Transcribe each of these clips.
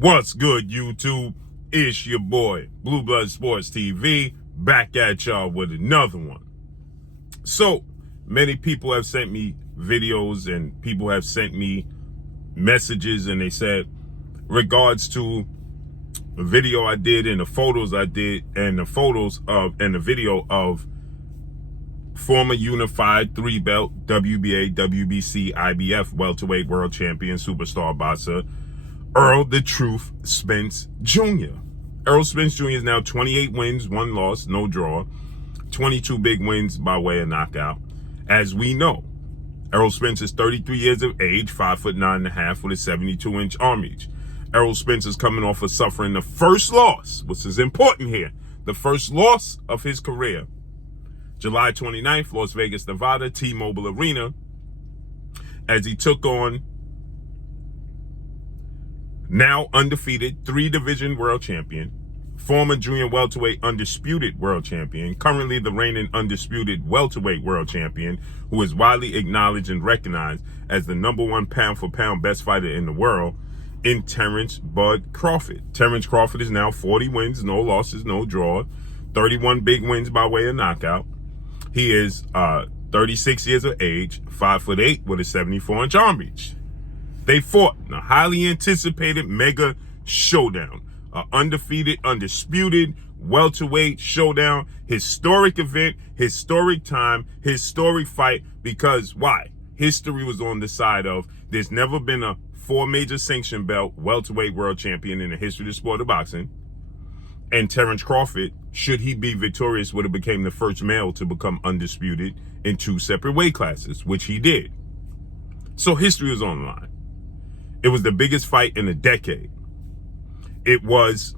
What's good, YouTube? It's your boy, Blue Blood Sports TV, back at y'all with another one. So, many people have sent me videos and people have sent me messages, and they said, regards to the video I did and the photos I did and the photos of and the video of former unified 3-belt WBA, WBC, IBF welterweight world champion superstar boxer Errol the Truth Spence Jr. Errol Spence Jr. is now 28 wins, 1 loss, no draw, 22 big wins by way of knockout. As we know, Errol Spence is 33 years of age, 5'9.5" with a 72-inch arm reach. Errol Spence is coming off of suffering the first loss, which is important here, the first loss of his career. July 29th, Las Vegas, Nevada, T-Mobile Arena, as he took on now undefeated 3-division world champion, former junior welterweight undisputed world champion, currently the reigning undisputed welterweight world champion, who is widely acknowledged and recognized as the #1 pound-for-pound best fighter in the world, in Terrence Bud Crawford. Terrence Crawford is now 40 wins, no losses, no draw, 31 big wins by way of knockout. He is 36 years of age, 5'8" with a 74-inch arm reach. They fought in a highly anticipated mega showdown, an undefeated, undisputed welterweight showdown, historic event, historic time, historic fight, because why? History was on the side of there's never been a 4 major sanction belt welterweight world champion in the history of the sport of boxing. And Terrence Crawford, should he be victorious, would have become the first male to become undisputed in 2 separate weight classes, which he did. So history was on the line. It was the biggest fight in a decade. It was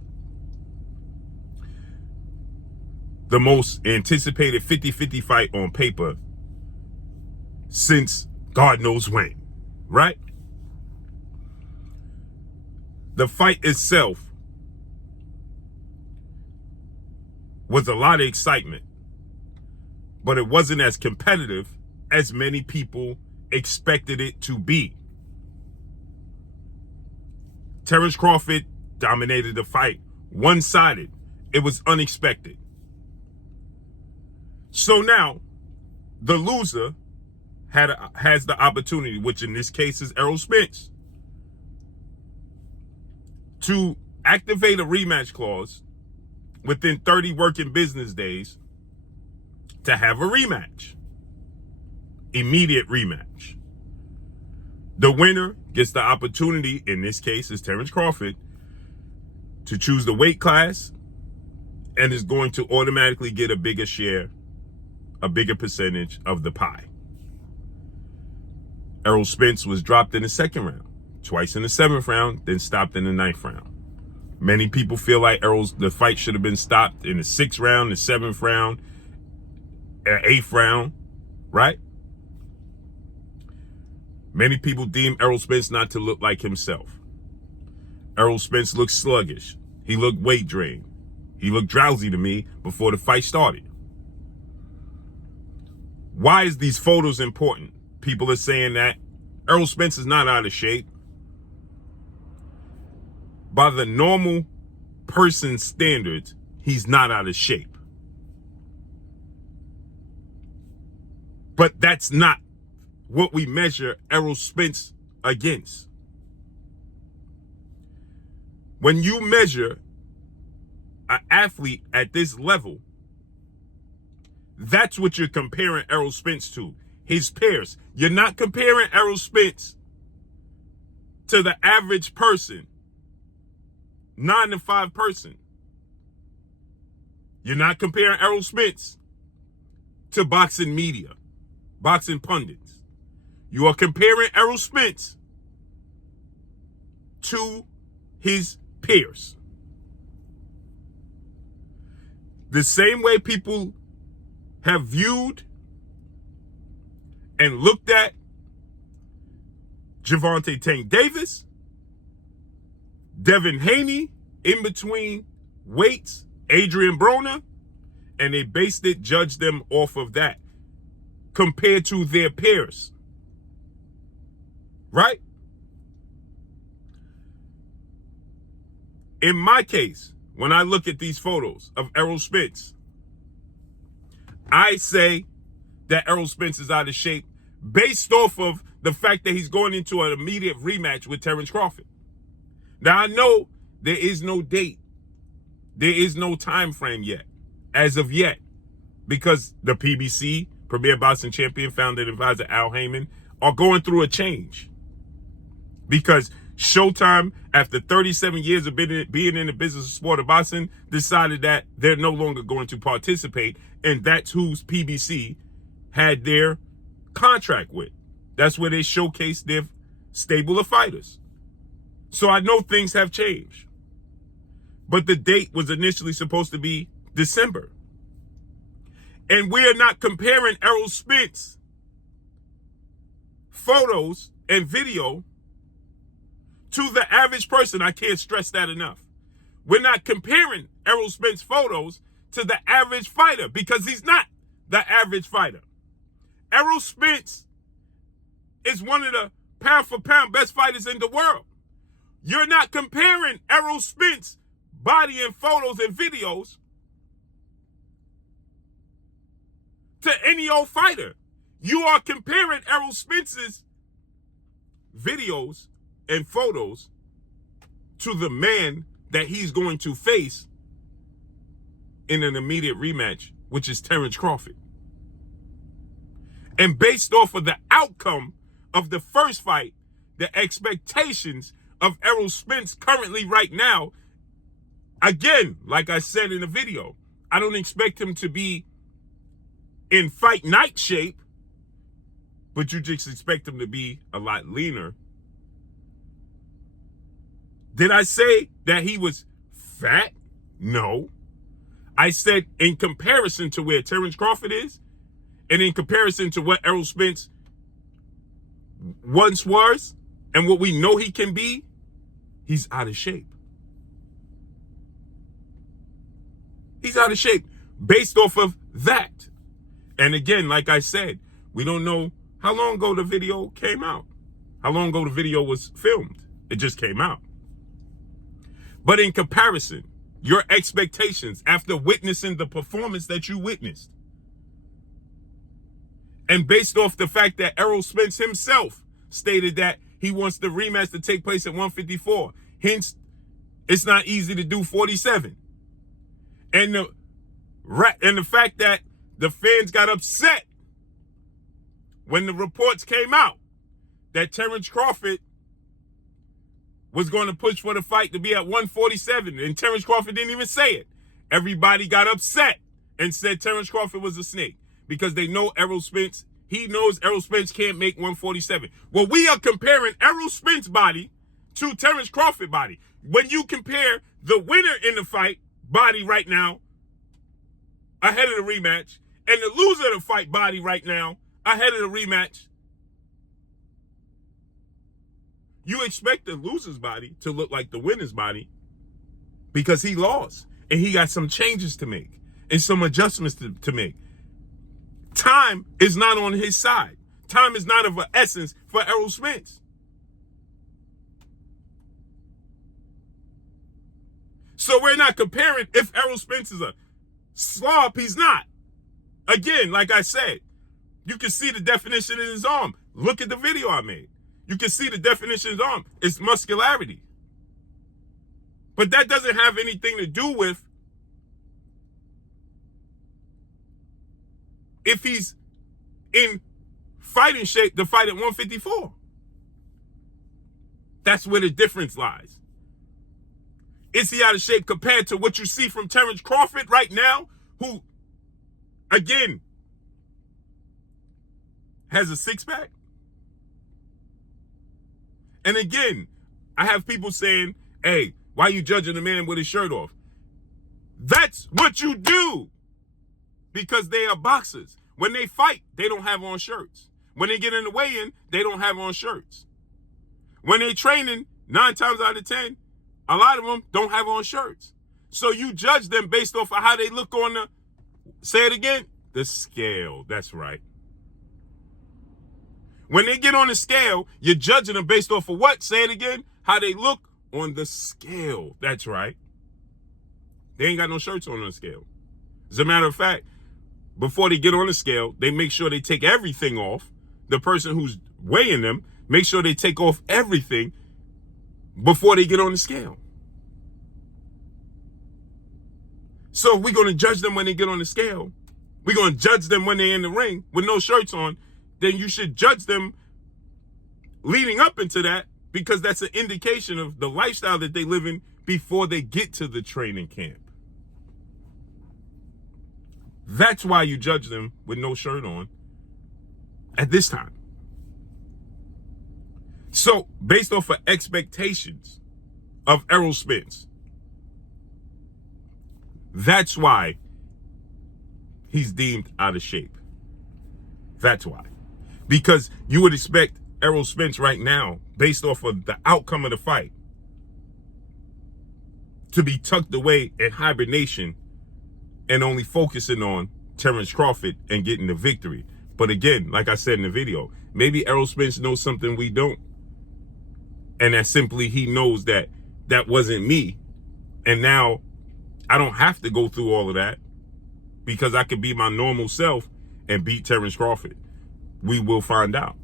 the most anticipated 50-50 fight on paper since God knows when, right? The fight itself was a lot of excitement, but it wasn't as competitive as many people expected it to be. Terrence Crawford dominated the fight, one-sided. It was unexpected. So now, the loser has the opportunity, which in this case is Errol Spence, to activate a rematch clause within 30 working business days to have a rematch. Immediate rematch. The winner gets the opportunity, in this case is Terrence Crawford, to choose the weight class and is going to automatically get a bigger share, a bigger percentage of the pie. Errol Spence was dropped in the 2nd round, twice in the 7th round, then stopped in the 9th round. Many people feel like the fight should have been stopped in the 6th round, the 7th round, 8th round, right? Many people deem Errol Spence not to look like himself. Errol Spence looked sluggish. He looked weight drained. He looked drowsy to me before the fight started. Why is these photos important? People are saying that Errol Spence is not out of shape. By the normal person's standards, he's not out of shape. But that's not what we measure Errol Spence against. When you measure an athlete at this level, that's what you're comparing Errol Spence to, his peers. You're not comparing Errol Spence to the average person, 9-to-5 person. You're not comparing Errol Spence to boxing media, boxing pundits. You are comparing Errol Spence to his peers. The same way people have viewed and looked at Gervonta Tank Davis, Devin Haney, in between weights, Adrian Broner, and they judged them off of that compared to their peers. Right? In my case, when I look at these photos of Errol Spence, I say that Errol Spence is out of shape based off of the fact that he's going into an immediate rematch with Terrence Crawford. Now, I know there is no date. There is no time frame yet, as of yet, because the PBC, Premier Boxing Champion, founder and advisor Al Heyman, are going through a change. Because Showtime, after 37 years of being in the business of sport of boxing, decided that they're no longer going to participate, and that's whose PBC had their contract with. That's where they showcase their stable of fighters. So I know things have changed. But the date was initially supposed to be December. And we are not comparing Errol Spence photos and video to the average person. I can't stress that enough. We're not comparing Errol Spence photos to the average fighter, because he's not the average fighter. Errol Spence is one of the pound for pound best fighters in the world. You're not comparing Errol Spence body and photos and videos to any old fighter. You are comparing Errol Spence's videos and photos to the man that he's going to face in an immediate rematch, which is Terrence Crawford. And based off of the outcome of the first fight, the expectations of Errol Spence currently right now, again, like I said in the video, I don't expect him to be in fight night shape, but you just expect him to be a lot leaner. Did I say that he was fat? No. I said in comparison to where Terrence Crawford is, and in comparison to what Errol Spence once was, and what we know he can be, he's out of shape. He's out of shape based off of that. And again, like I said, we don't know how long ago the video came out, how long ago the video was filmed. It just came out. But in comparison, your expectations after witnessing the performance that you witnessed, and based off the fact that Errol Spence himself stated that he wants the rematch to take place at 154. Hence, it's not easy to do 47. And the fact that the fans got upset when the reports came out that Terrence Crawford was going to push for the fight to be at 147, and Terrence Crawford didn't even say it. Everybody got upset and said Terrence Crawford was a snake because they know Errol Spence. He knows Errol Spence can't make 147. Well, we are comparing Errol Spence body to Terrence Crawford body. When you compare the winner in the fight body right now ahead of the rematch, and the loser of the fight body right now ahead of the rematch, you expect the loser's body to look like the winner's body because he lost and he got some changes to make and some adjustments to make. Time is not on his side. Time is not of an essence for Errol Spence. So we're not comparing. If Errol Spence is a slob, he's not. Again, like I said, you can see the definition in his arm. Look at the video I made. You can see the definition in his arm. It's muscularity. But that doesn't have anything to do with if he's in fighting shape to fight at 154. That's where the difference lies. Is he out of shape compared to what you see from Terrence Crawford right now, who, again, has a six-pack? And again, I have people saying, hey, why are you judging a man with his shirt off? That's what you do because they are boxers. When they fight, they don't have on shirts. When they get in the weigh-in, they don't have on shirts. When they training, 9 times out of 10, a lot of them don't have on shirts. So you judge them based off of how they look on the, say it again, the scale. That's right. When they get on the scale, you're judging them based off of what? Say it again. How they look on the scale. That's right. They ain't got no shirts on the scale. As a matter of fact, before they get on the scale, they make sure they take everything off. The person who's weighing them, make sure they take off everything before they get on the scale. So if we're going to judge them when they get on the scale, we're going to judge them when they're in the ring with no shirts on, then you should judge them leading up into that, because that's an indication of the lifestyle that they live in before they get to the training camp. That's why you judge them with no shirt on at this time. So, based off of expectations of Errol Spence, that's why he's deemed out of shape. That's why. Because you would expect Errol Spence right now, based off of the outcome of the fight, to be tucked away in hibernation and only focusing on Terrence Crawford and getting the victory. But again, like I said in the video, maybe Errol Spence knows something we don't. And that simply he knows that that wasn't me. And now I don't have to go through all of that, because I could be my normal self and beat Terrence Crawford. We will find out.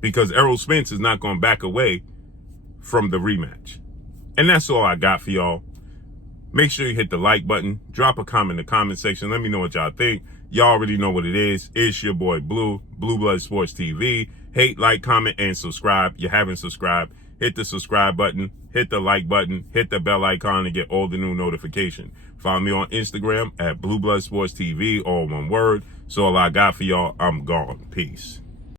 Because Errol Spence is not going to back away from the rematch. And that's all I got for y'all. Make sure you hit the like button. Drop a comment in the comment section. Let me know what y'all think. Y'all already know what it is. It's your boy Blue, Blue Blood Sports TV. Hate, like, comment, and subscribe. You haven't subscribed, hit the subscribe button, hit the like button, hit the bell icon to get all the new notifications. Follow me on Instagram at Blue Blood Sports TV, all one word. So all I got for y'all. I'm gone. Peace.